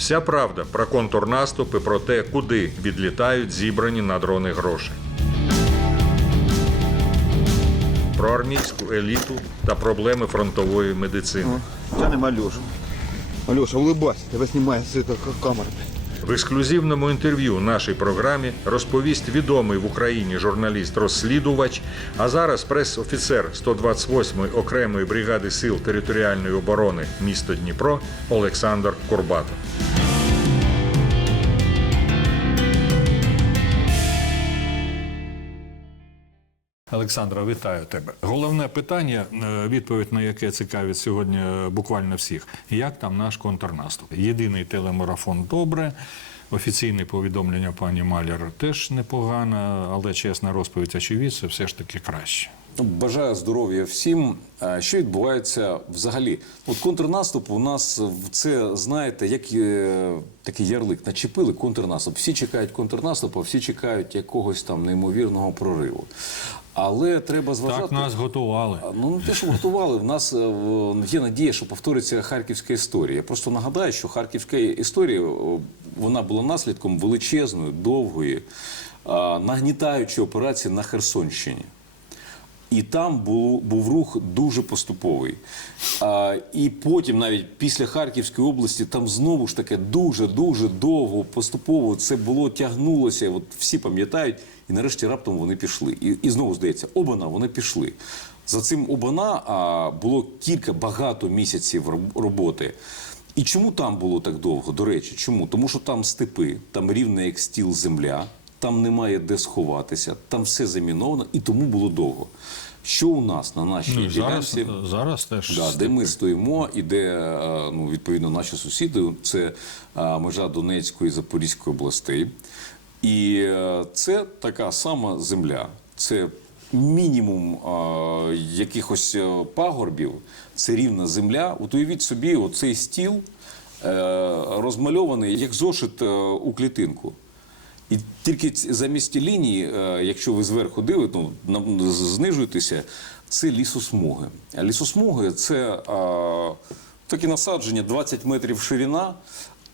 Вся правда про контрнаступ і про те, куди відлітають зібрані на дрони гроші. Про армійську еліту та проблеми фронтової медицини. Тянем Алешу. Алеша, улыбайся, тебе знімає з камери. В ексклюзивному інтерв'ю нашій програмі розповість відомий в Україні журналіст-розслідувач, а зараз прес-офіцер 128-ї окремої бригади сил територіальної оборони міста Дніпро Олександр Курбатов. Олександра, вітаю тебе. Головне питання, е, відповідь на яке цікавить сьогодні е, буквально всіх. Як там наш контрнаступ? Єдиний телемарафон добре. Офіційне повідомлення пані Маляр теж непогано, але чесна розповідь очевидця все ж таки краще. Ну, Бажаю здоров'я всім. Що відбувається взагалі? От контрнаступ у нас це знаєте, як е, такий ярлик начепили контрнаступ. Всі чекають контрнаступу, всі чекають якогось там неймовірного прориву. Але треба зважати. Так нас готували. Ну, не те, що готували, в нас е, є надія, що повториться харківська історія. Я просто нагадаю, що харківська історія вона була наслідком величезної, довгої, нагнітаючої операції на Херсонщині. І там був, був рух дуже поступовий. А, і потім, навіть після Харківської області, там знову ж таки дуже-дуже довго поступово це було тягнулося. От всі пам'ятають, і нарешті раптом вони пішли. І, і знову здається, обана вони пішли. За цим обана а, було кілька багато місяців роботи. І чому там було так довго? До речі, чому? Тому що там степи, там рівна як стіл земля, там немає де сховатися, там все заміновано, і тому було довго. Що у нас на нашій Ну, і зараз, ділянці? зараз теж Да, де ми стоїмо, і де е, ну, відповідно наші сусіди, це е, межа Донецької і Запорізької областей. І е, це така сама земля. Це мінімум е, якихось е, пагорбів, це рівна земля. От уявіть собі, оцей стіл е, розмальований як зошит е, у клітинку. І тільки замість лінії, е, якщо ви зверху дивите, ну, знижуєтеся, це лісосмуги. А лісосмуги це е, такі насадження 20 метрів ширина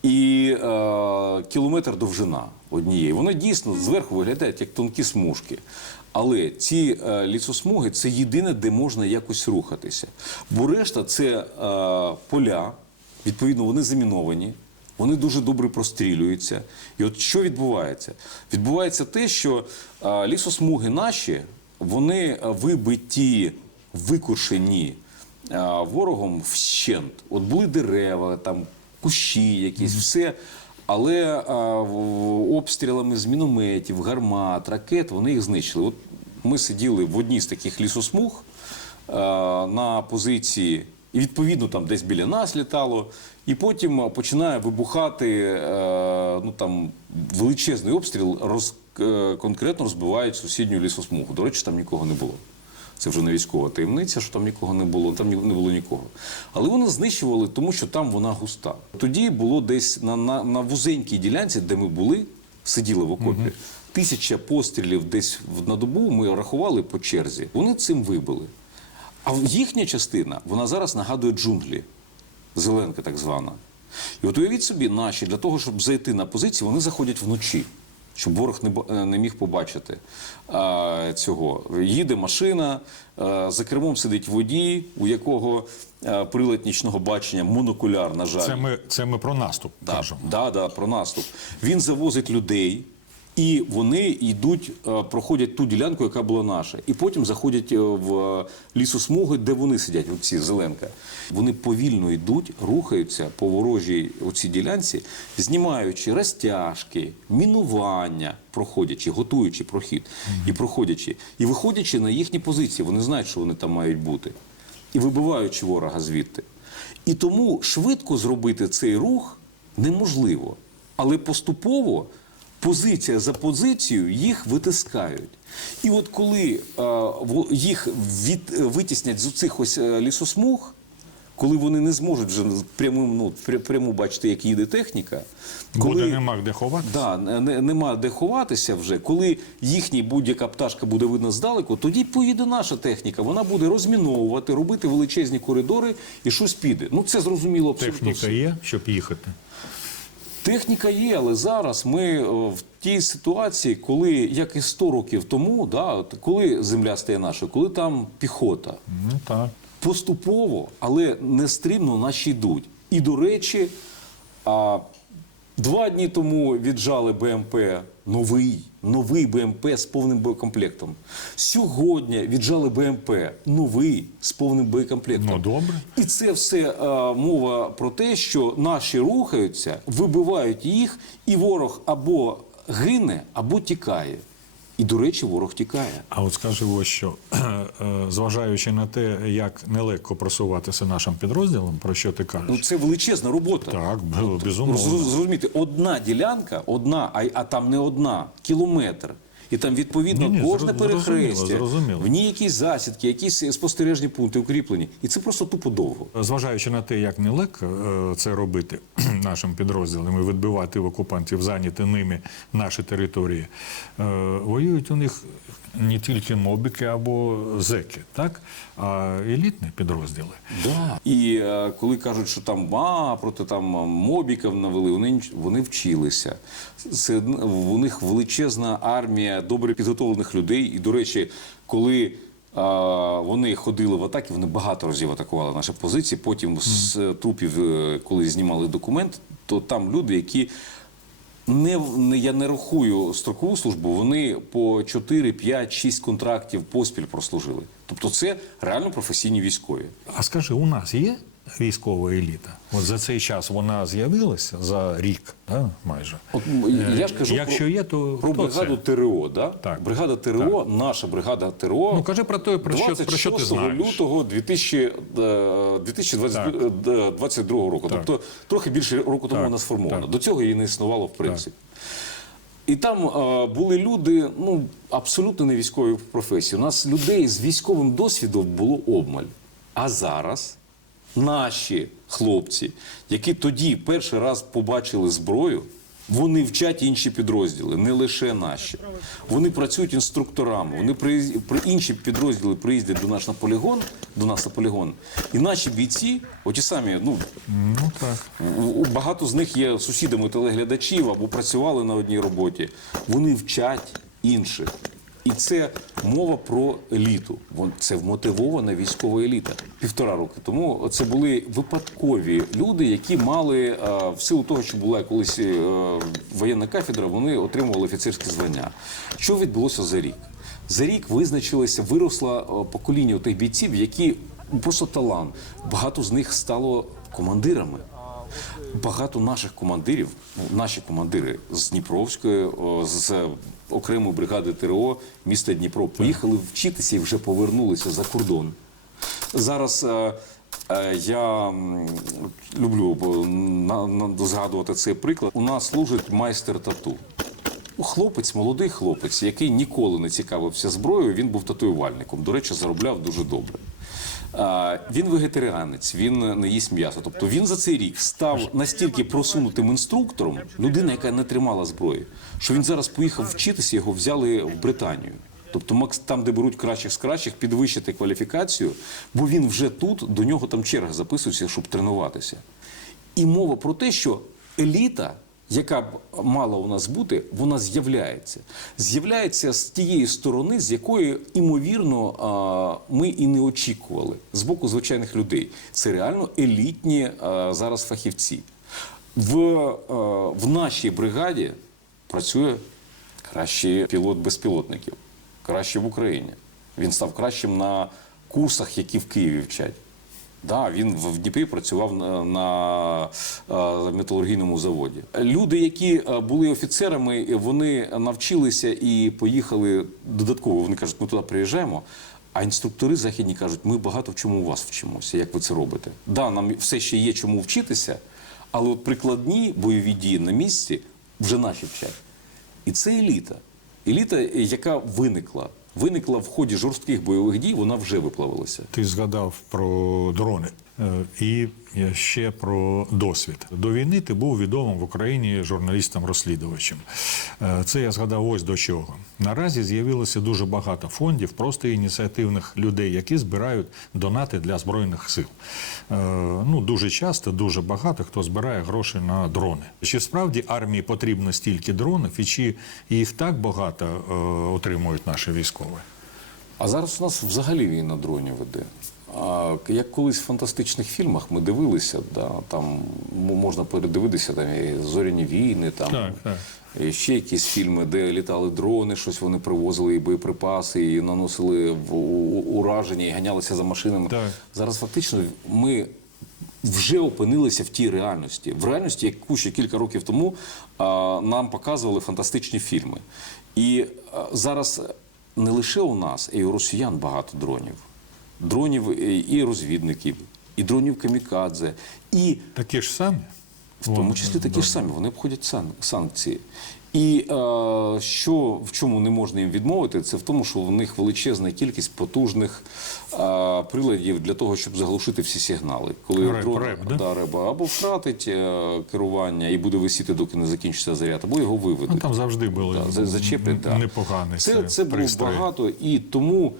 і е, кілометр довжина однієї. Вони дійсно зверху виглядають як тонкі смужки. Але ці е, лісосмуги це єдине, де можна якось рухатися. Бо решта це е, поля, відповідно, вони заміновані. Вони дуже добре прострілюються. І от що відбувається? Відбувається те, що лісосмуги наші, вони вибиті, викушені ворогом вщент. От були дерева, там кущі якісь, все. Але а, обстрілами з мінометів, гармат, ракет вони їх знищили. От ми сиділи в одній з таких лісосмуг е, на позиції, і відповідно там десь біля нас літало, і потім е, починає вибухати е, ну, там, величезний обстріл, роз, е, конкретно розбивають сусідню лісосмугу. До речі, там нікого не було. Це вже не військова таємниця, що там нікого не було, там не було нікого. Але вони знищували, тому що там вона густа. Тоді було десь на, на, на вузенькій ділянці, де ми були, сиділи в окопі. Тисяча пострілів десь на добу ми рахували по черзі. Вони цим вибили. А в- їхня частина, вона зараз нагадує джунглі, зеленка так звана. І от уявіть собі, наші для того, щоб зайти на позиції, вони заходять вночі, щоб ворог не, е, не міг побачити а, цього. Їде машина, а, за кермом сидить водій, у якого а, прилад нічного бачення, монокуляр, на жаль. Це ми, це ми про наступ Да, кажемо. да, да, про наступ. Він завозить людей, і вони йдуть, е, проходять ту ділянку, яка була наша, і потім заходять е, в лісосмуги, де вони сидять, оці зеленка. Вони повільно йдуть, рухаються по ворожій оцій ділянці, знімаючи розтяжки, мінування, проходячи, готуючи прохід і проходячи, і виходячи на їхні позиції. Вони знають, що вони там мають бути, і вибиваючи ворога звідти. І тому швидко зробити цей рух неможливо. Але поступово, позиція за позицією, їх витискають. І от коли е, їх від, витіснять з цих ось е, лісосмуг, коли вони не зможуть вже прямим, ну, пря- прямо бачити, як їде техніка, Буде нема де ховатися. Да, не- не- нема де ховатися вже. Коли їхній будь-яка пташка буде видно здалеку, тоді поїде наша техніка. Вона буде розміновувати, робити величезні коридори і щось піде. Ну це зрозуміло абсолютно. Техніка є, щоб їхати. Техніка є, але зараз ми е, в тій ситуації, коли як і 100 років тому, да, коли земля стає нашою, коли там піхота, Ну так. поступово, але нестримно наші йдуть. І до речі, а, два дні тому віджали БМП новий, новий БМП з повним боєкомплектом. Сьогодні віджали БМП новий з повним боєкомплектом. Ну, добре. І це все а, мова про те, що наші рухаються, вибивають їх, і ворог або гине, або тікає. І, до речі, ворог тікає. А от скажу ось що, е, зважаючи на те, як нелегко просуватися нашим підрозділом, про що ти кажеш? Ну це величезна робота. Так, безумовно. Зрозуміти, одна ділянка, одна, а, а там не одна, кілометр. І там відповідно Ні-ні, кожне зро- перехрестя, зрозуміло, зрозуміло. в ній якісь засідки, якісь спостережні пункти укріплені. І це просто тупо довго. Зважаючи на те, як нелегко е, це робити нашим підрозділам і відбивати в окупантів зайняти ними наші території, е, воюють у них не тільки мобіки або зеки, так? а елітні підрозділи. Да. І е, коли кажуть, що там а, проти там мобіків навели, вони, вони вчилися. Це у них величезна армія добре підготовлених людей. І, до речі, коли е, вони ходили в атаки, вони багато разів атакували наші позиції. Потім з е, трупів, коли знімали документ, то там люди, які не, не я не рахую строкову службу, вони по 4, 5, 6 контрактів поспіль прослужили. Тобто це реально професійні військові. А скажи, у нас є військова еліта? От за цей час вона з'явилася за рік, да, майже. От я ж кажу Е, Якщо про, є, то про хто бригаду це? ТРО. Да? Так. Бригада ТРО, наша бригада ТРО. Ну, кажи про те, про що- про що ти знаєш. лютого 2000, е, 2022 року. Так. Тобто трохи більше року тому Так, вона сформована. так. До цього її не існувало в принципі. І там е, були люди, ну абсолютно не військові професії. У нас людей з військовим досвідом було обмаль. А зараз наші хлопці, які тоді перший раз побачили зброю, вони вчать інші підрозділи, не лише наші. Вони працюють інструкторами. Вони приїз- при інші підрозділи приїздять до нас на полігон, до нас на полігон. І наші бійці, оті самі, ну Ну так. Багато з них є сусідами телеглядачів або працювали на одній роботі. Вони вчать інших. І це мова про еліту. Це вмотивована військова еліта. Півтора роки тому це були випадкові люди, які мали е, в силу того, що була колись е, воєнна кафедра, вони отримували офіцерське звання. Що відбулося за рік? За рік визначилося, виросло е, покоління тих бійців, які просто талант. Багато з них стало командирами. Багато наших командирів, ну, наші командири з Дніпровської, о, з окремої бригади ТРО міста Дніпро поїхали вчитися і вже повернулися за кордон. Зараз е, е, я люблю на, на, згадувати цей приклад. У нас служить майстер тату. Ну, Хлопець, молодий хлопець, який ніколи не цікавився зброєю, він був татуювальником. До речі, заробляв дуже добре. Він вегетаріанець, він не їсть м'ясо. Тобто він за цей рік став настільки просунутим інструктором, людина, яка не тримала зброї, що він зараз поїхав вчитися, його взяли в Британію. Тобто там, де беруть кращих з кращих, підвищити кваліфікацію, бо він вже тут, до нього там черга записується, щоб тренуватися. І мова про те, що еліта, яка б мала у нас бути, вона з'являється. З'являється з тієї сторони, з якої, імовірно, ми і не очікували з боку звичайних людей. Це реально елітні зараз фахівці. В, в нашій бригаді працює кращий пілот безпілотників, кращий в Україні. Він став кращим на курсах, які в Києві вчать. Да, він в Дніпрі працював на, на е, металургійному заводі. Люди, які е, були офіцерами, вони навчилися і поїхали додатково. Вони кажуть, ми туди приїжджаємо. А інструктори західні кажуть, ми багато в чому у вас вчимося, як ви це робите. Да, нам все ще є чому вчитися, але от прикладні бойові дії на місці вже наші вчать. І це еліта. Еліта, яка виникла. Виникла в ході жорстких бойових дій, вона вже виплавилася. Ти згадав про дрони. Е, І ще про досвід. До війни ти був відомим в Україні журналістом-розслідувачем. Е, Це я згадав ось до чого. Наразі з'явилося дуже багато фондів, просто ініціативних людей, які збирають донати для збройних сил. Е, Ну дуже часто, дуже багато хто збирає гроші на дрони. Чи справді армії потрібно стільки дронів, і чи їх так багато отримують наші військові? А зараз у нас взагалі війна дронів веде. Як колись в фантастичних фільмах ми дивилися, да, там можна передивитися там і зоряні війни, там Так, так. і ще якісь фільми, де літали дрони, щось вони привозили, і боєприпаси, і наносили в ураження, і ганялися за машинами. Так. Зараз фактично ми вже опинилися в тій реальності, в реальності, яку ще кілька років тому а, нам показували фантастичні фільми. І а, зараз не лише у нас, а й у росіян багато дронів. Дронів е, і розвідників, і дронів камікадзе, і Такі ж самі? в тому числі такі ж самі, вони обходять сан- санкції. І е, що в чому не можна їм відмовити, це в тому, що в них величезна кількість потужних е, приладів для того, щоб заглушити всі сигнали. Коли Реп, дрон реп, да? да, реба або втратить е, керування і буде висіти, доки не закінчиться заряд, або його виведуть. Ну, там завжди були Да, за- зачеплять, да. непогані Це, це було багато, і тому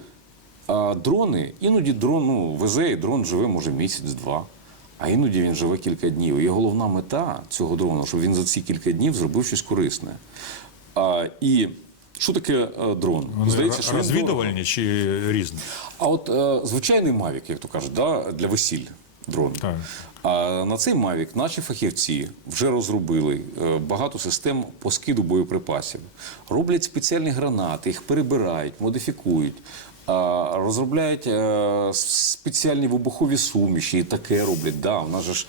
а, дрони, іноді дрон ну, везе, і дрон живе, може, місяць-два. А іноді він живе кілька днів. І головна мета цього дрона, щоб він за ці кілька днів зробив щось корисне. А, і що таке а, дрон? Вони Здається, що розвідувальні чи різні? а от е, звичайний Mavic, як то кажуть, да, для весіль дрон. Так. А на цей Mavic наші фахівці вже розробили е, багато систем по скиду боєприпасів. Роблять спеціальні гранати, їх перебирають, модифікують. Розробляють е, спеціальні вибухові суміші, і таке роблять. Да, у нас же ж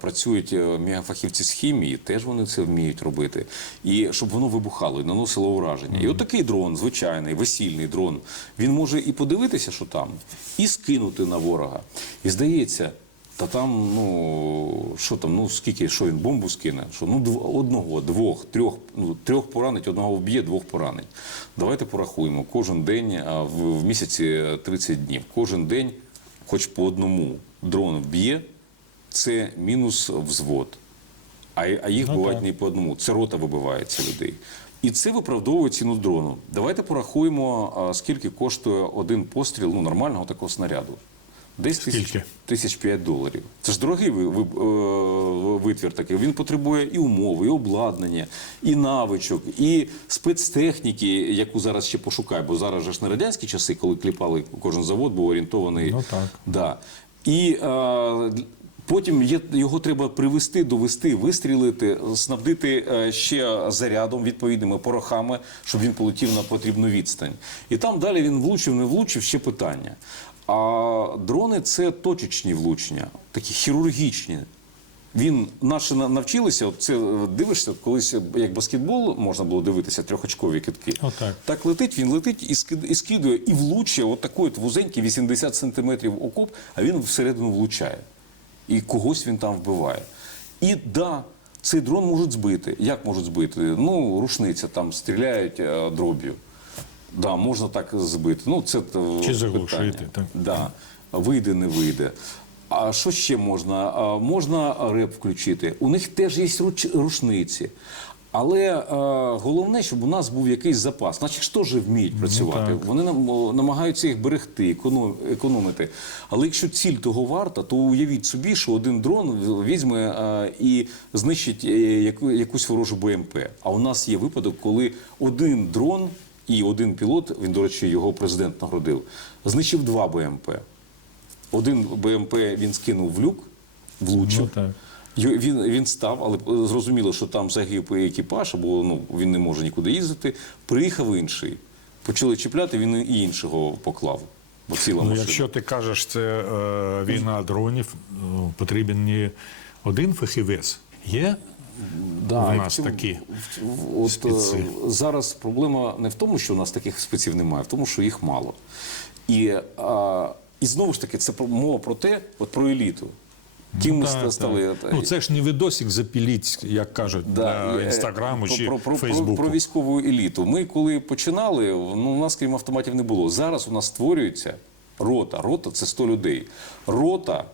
працюють мігафахівці мегафахівці з хімії, теж вони це вміють робити. І щоб воно вибухало і наносило ураження. І от дрон, звичайний, весільний дрон, він може і подивитися, що там, і скинути на ворога. І здається, та там, ну що там, ну скільки, що він бомбу скине? Що ну одного, двох, трьох, ну трьох поранить, одного вб'є, двох поранить. Давайте порахуємо. Кожен день а, в, в місяці 30 днів. Кожен день, хоч по одному дрон вб'є, це мінус взвод. А, а їх Ну, бувають не по одному. Це рота вибивається людей. І це виправдовує ціну дрону. Давайте порахуємо, скільки коштує один постріл ну, нормального такого снаряду. Десь Скільки? тисяч п'ять доларів. Це ж дорогий е, витвір такий. Він потребує і умови, і обладнання, і навичок, і спецтехніки, яку зараз ще пошукай, бо зараз же ж не радянські часи, коли кліпали кожен завод, був орієнтований. Ну, так. Да. І е, потім є, його треба привести, довести, вистрілити, снабдити е, ще зарядом, відповідними порохами, щоб він полетів на потрібну відстань. І там далі він влучив, не влучив, ще питання. А дрони це точечні влучення, такі хірургічні. Він наші навчилися, от це е, дивишся, колись як баскетбол можна було дивитися трьохочкові китки. Отак. Так летить, він летить і скид- і скидує, і влучує от такий от вузенький 80 сантиметрів окоп, а він всередину влучає. І когось він там вбиває. І да, цей дрон можуть збити. Як можуть збити? Ну, рушниця там стріляють е, дроб'ю. Да, можна так збити. Ну, це Чи заглушити, так. Да. Вийде, не вийде. А що ще можна? А, можна реп включити. У них теж є руч- рушниці. Але е, головне, щоб у нас був якийсь запас. Наші ж теж вміють працювати. так. Вони нам, намагаються їх берегти, економ- економити. Але якщо ціль того варта, то уявіть собі, що один дрон візьме е, і знищить е, яку, якусь ворожу БМП. А у нас є випадок, коли один дрон і один пілот, він, до речі, його президент нагородив, знищив два БМП. Один БМП він скинув в люк, влучив. Ну, так. Він, він став, але зрозуміло, що там загиб екіпаж, або ну, він не може нікуди їздити. Приїхав інший. Почали чіпляти, він і іншого поклав. Бо ціла Ну, машина. якщо ти кажеш, це е, війна дронів, ну, потрібен не один фахівець. Є Да, в нас цьому- такі в- От, спеці. е, зараз проблема не в тому, що у нас таких спеців немає, а в тому, що їх мало. І, а, і знову ж таки, це мова про те, от про еліту. Ким Так, ста- стали? так. Ну, це ж не відосик запіліть, як кажуть, Да, на е, інстаграму чи про, про, Фейсбуку. Про, про військову еліту. Ми коли починали, ну у нас крім автоматів не було. Зараз у нас створюється рота. Рота це 100 людей. Рота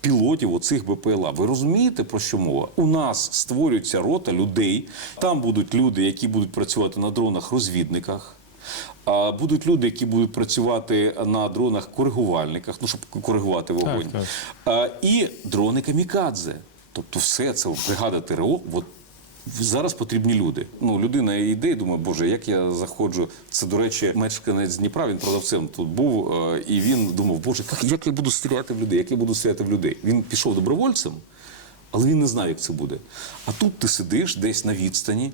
пілотів оцих БПЛА. Ви розумієте про що мова? У нас створюється рота людей. Там будуть люди, які будуть працювати на дронах-розвідниках. А будуть люди, які будуть працювати на дронах-коригувальниках, ну щоб коригувати вогонь. так. так. і дрони камікадзе. Тобто, все це бригада ТРО. От зараз потрібні люди. Ну, людина йде і думає, боже, як я заходжу. Це, до речі, мешканець Дніпра, він продавцем тут був, е, і він думав, боже, як, я буду стріляти в людей, як я буду стріляти в людей. Він пішов добровольцем, але він не знає, як це буде. А тут ти сидиш десь на відстані.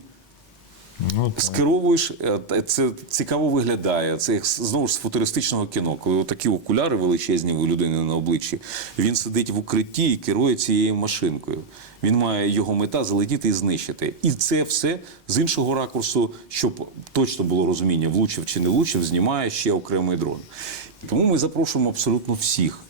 Ну. Скеровуєш, е, це цікаво виглядає. Це як знову ж з футуристичного кіно, коли такі окуляри величезні у людини на обличчі. Він сидить в укритті і керує цією машинкою. Він має його мета залетіти і знищити. І це все з іншого ракурсу, щоб точно було розуміння, влучив чи не влучив, знімає ще окремий дрон. Тому ми запрошуємо абсолютно всіх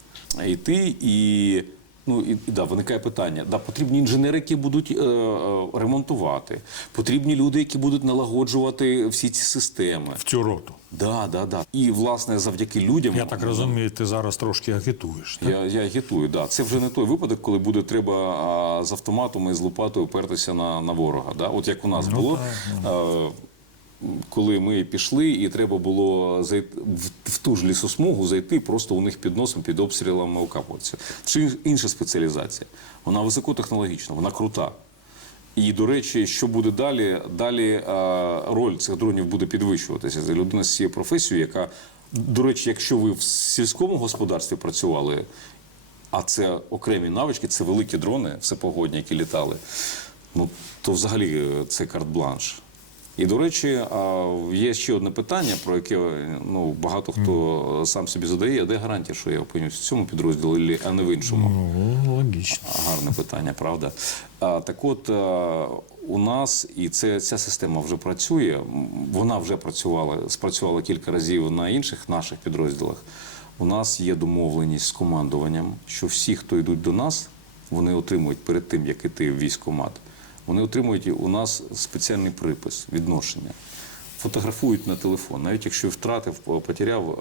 йти і. Ну і, да, виникає питання. Да, потрібні інженери, які будуть е, е, ремонтувати, потрібні люди, які будуть налагоджувати всі ці системи. В цю роту. Да, да, да. І власне завдяки людям. Я так розумію, ти зараз трошки агітуєш. Так? Я, я агітую, да. Це вже не той випадок, коли буде треба а, з автоматом і з лопатою опертися на, на ворога. Да? От як у нас було. а, коли ми пішли, і треба було зайти в, ту ж лісосмугу зайти просто у них під носом, під обстрілами окапуватися. Це інша спеціалізація. Вона високотехнологічна, вона крута. І, до речі, що буде далі? Далі е, роль цих дронів буде підвищуватися. Людина з цією професією, яка, до речі, якщо ви в сільському господарстві працювали, а це окремі навички, це великі дрони, всепогодні, які літали, ну то взагалі е, це карт-бланш. І, до речі, є ще одне питання, про яке ну, багато хто сам собі задає, де гарантія, що я опинюсь в цьому підрозділі, а не в іншому. Ну, логічно. Гарне питання, правда. Так от у нас і це ця система вже працює. Вона вже працювала, спрацювала кілька разів на інших наших підрозділах. У нас є домовленість з командуванням, що всі, хто йдуть до нас, вони отримують перед тим, як іти в військкомат, вони отримують у нас спеціальний припис відношення. Фотографують на телефон, навіть якщо втратив, потеряв,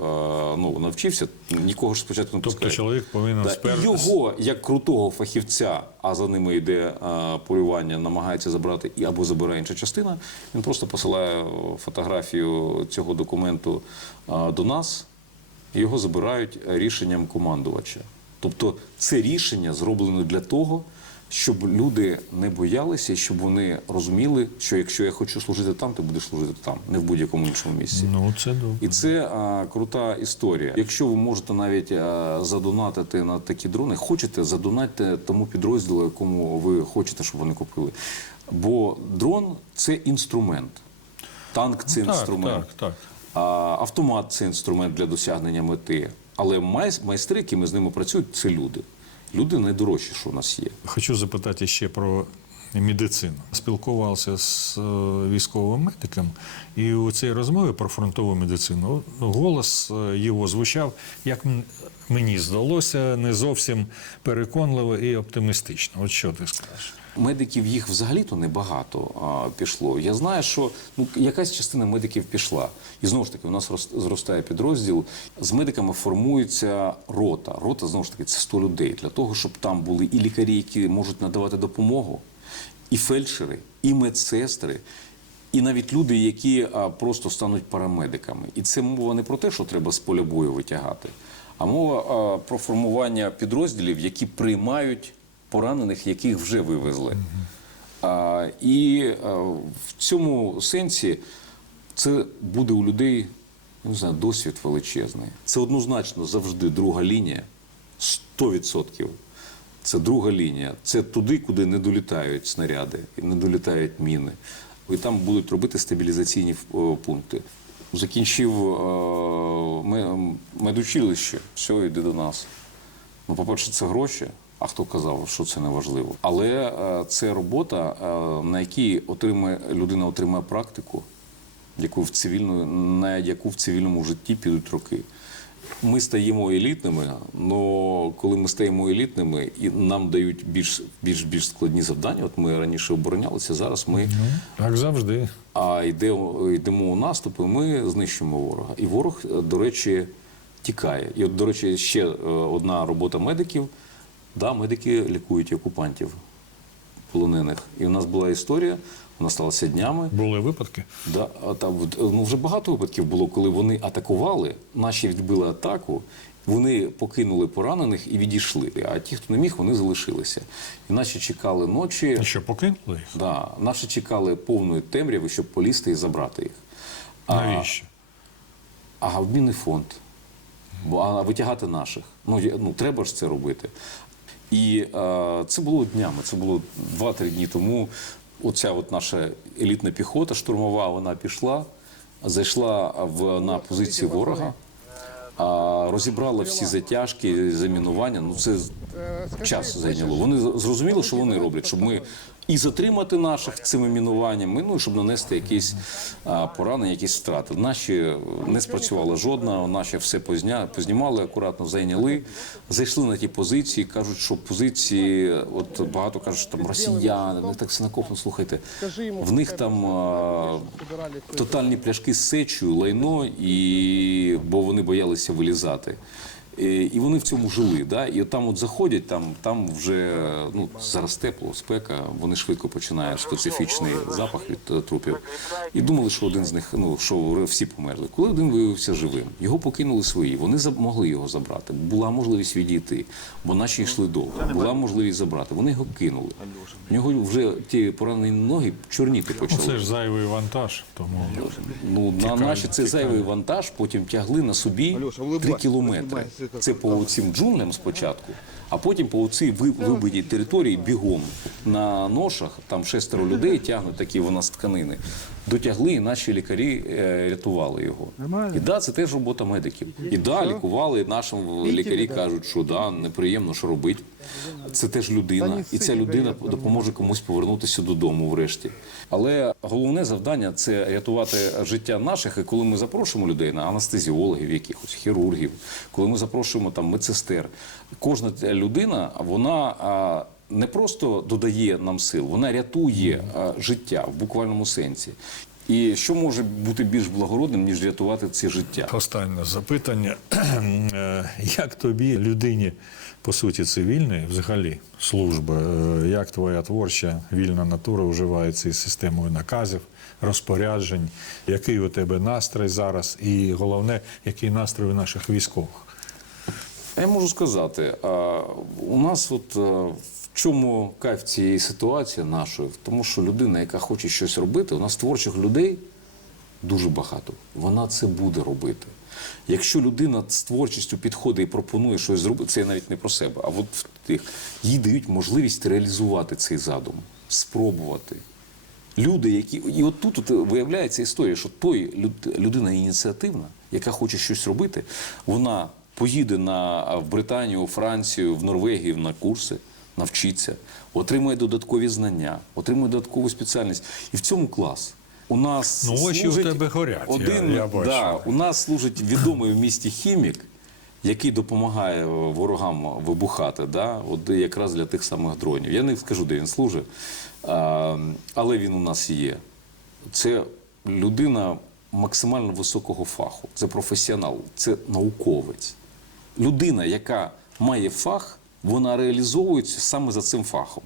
ну навчився, нікого ж спочатку не Тобто чоловік повинен Да, спер... його як крутого фахівця, а за ними йде а, полювання, намагається забрати і або забирає інша частина. Він просто посилає фотографію цього документу а, до нас, і його забирають рішенням командувача. Тобто, це рішення зроблено для того, щоб люди не боялися, щоб вони розуміли, що якщо я хочу служити там, ти будеш служити там, не в будь-якому іншому місці. Ну, це добре. І це а, крута історія. Якщо ви можете навіть а, задонатити на такі дрони, хочете, задонатьте тому підрозділу, якому ви хочете, щоб вони купили. Бо дрон це інструмент, танк це Так, інструмент, так, так. А, автомат це інструмент для досягнення мети. Але майстри, які ми з ними працюють, це люди. Люди найдорожчі, що у нас є. Хочу запитати ще про медицину. Спілкувався з е, військовим медиком, і у цій розмові про фронтову медицину голос е, його звучав, як мені здалося, не зовсім переконливо і оптимістично. От що ти скажеш? Медиків їх взагалі-то небагато а, пішло. Я знаю, що ну якась частина медиків пішла. І знову ж таки, у нас рос- зростає підрозділ. З медиками формується рота. Рота знову ж таки це 100 людей для того, щоб там були і лікарі, які можуть надавати допомогу, і фельдшери, і медсестри. І навіть люди, які а, просто стануть парамедиками. І це мова не про те, що треба з поля бою витягати, а мова а, про формування підрозділів, які приймають поранених, яких вже вивезли. А, і а, в цьому сенсі це буде у людей не знаю, досвід величезний. Це однозначно завжди друга лінія, 100%. Це друга лінія. Це туди, куди не долітають снаряди, не долітають міни. І там будуть робити стабілізаційні е, пункти. Закінчив е, медучилище, все, йди до нас. Ну, по-перше, це гроші. А хто казав, що це не важливо? Але е, це робота, е, на якій отримає людина отримає практику, яку в цивільну, на яку в цивільному житті підуть роки. Ми стаємо елітними, але коли ми стаємо елітними і нам дають більш більш більш складні завдання, от ми раніше оборонялися, зараз ми Так завжди. а йде, йдемо у наступ, ми знищуємо ворога. І ворог, е, до речі, тікає. І от, до речі, ще одна робота медиків Да, медики лікують окупантів полонених. І у нас була історія, вона сталася днями. Були випадки? Да, а там ну, вже багато випадків було, коли вони атакували, наші відбили атаку, вони покинули поранених і відійшли. А ті, хто не міг, вони залишилися. І наші чекали ночі. І що, покинули їх? Да, наші чекали повної темряви, щоб полізти і забрати їх. А, Навіщо? а обмінний фонд. Бо а витягати наших. Ну, ну треба ж це робити. І е, це було днями, це було 2-3 дні тому. Оця от наша елітна піхота штурмова, вона пішла, зайшла в, на позиції ворога, а, розібрала всі затяжки, замінування. Ну це час зайняло. Вони зрозуміли, що вони роблять, щоб ми і затримати наших цими мінуваннями, ну і щоб нанести якісь а, поранення, якісь втрати. Наші не спрацювала жодна, наші все позня, познімали, акуратно зайняли, зайшли на ті позиції. кажуть, що позиції, от багато кажуть, що там росіяни, вони так синокопно слухайте. В них там а, тотальні пляшки з сечою, лайно, і бо вони боялися вилізати. Е, І вони в цьому жили. Да? І от там от заходять, там, там вже ну, зараз тепло, спека, вони швидко починають специфічний запах від е, трупів. І думали, що один з них, ну, що всі померли. Коли один виявився живим, його покинули свої, вони могли його забрати. Була можливість відійти, бо наші йшли довго. Була можливість забрати. Вони його кинули. В нього вже ті поранені ноги чорніти почали. це ж зайвий вантаж, тому Ну, на наші це зайвий вантаж, потім тягли на собі 3 кілометри. Це по цим джунглям спочатку, а потім по цій ви- вибитій території бігом на ношах, там шестеро людей тягнуть такі вона з тканини. Дотягли, і наші лікарі е, рятували його. І да, це теж робота медиків. І да, лікували. Нашим лікарі кажуть, що да, неприємно, що робить. Це теж людина, і ця людина допоможе комусь повернутися додому врешті. Але головне завдання це рятувати життя наших. І коли ми запрошуємо людей на анестезіологів, якихось хірургів, коли ми запрошуємо там медсестер, кожна людина вона не просто додає нам сил, вона рятує життя в буквальному сенсі. І що може бути більш благородним, ніж рятувати ці життя? останнє запитання. Е, Як тобі, людині, по суті, цивільної, взагалі, служби, е, як твоя творча вільна натура вживається із системою наказів, розпоряджень? Який у тебе настрій зараз? І головне, який настрій у наших військових? Я можу сказати, а, у нас от е, в чому кайф цієї ситуації нашої, тому, що людина, яка хоче щось робити, у нас творчих людей дуже багато. Вона це буде робити. Якщо людина з творчістю підходить і пропонує щось зробити, це навіть не про себе, а от тих їй дають можливість реалізувати цей задум, спробувати. Люди, які і от тут от виявляється історія, що той люд- людина ініціативна, яка хоче щось робити, вона поїде на в Британію, у Францію, в Норвегію на курси, навчиться, отримує додаткові знання, отримує додаткову спеціальність. І в цьому клас. У нас Ну, очі у тебе горять, я- Один, я бачу. Да, у нас служить відомий в місті хімік, який допомагає ворогам вибухати, да? от якраз для тих самих дронів. Я не скажу, де він служить, а, але він у нас є. Це людина максимально високого фаху, це професіонал, це науковець. Людина, яка має фах, вона реалізовується саме за цим фахом.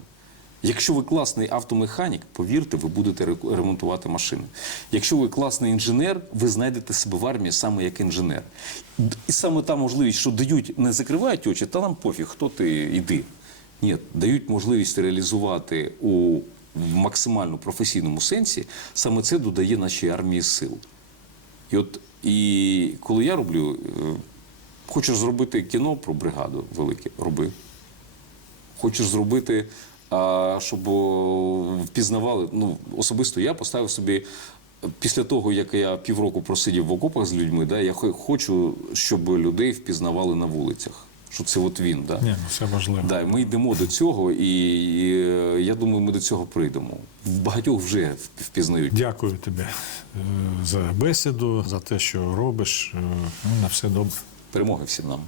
Якщо ви класний автомеханік, повірте, ви будете ремонтувати машини. Якщо ви класний інженер, ви знайдете себе в армії саме як інженер. І саме та можливість, що дають, не закривають очі, та нам пофіг, хто ти йди. Ні, дають можливість реалізувати у максимально професійному сенсі, саме це додає нашій армії сил. І от і коли я роблю, е, хочеш зробити кіно про бригаду велике, роби. Хочеш зробити, а, щоб впізнавали. Ну, особисто я поставив собі. Після того, як я півроку просидів в окопах з людьми, да, я хочу, щоб людей впізнавали на вулицях. Що це от він. Да? Ні, ну це важливо. Да, ми йдемо до цього, і, і е, я думаю, ми до цього прийдемо. В багатьох вже впізнають. Дякую тобі е, за бесіду, за те, що робиш. Е, ну, На все добре. Перемоги всім нам.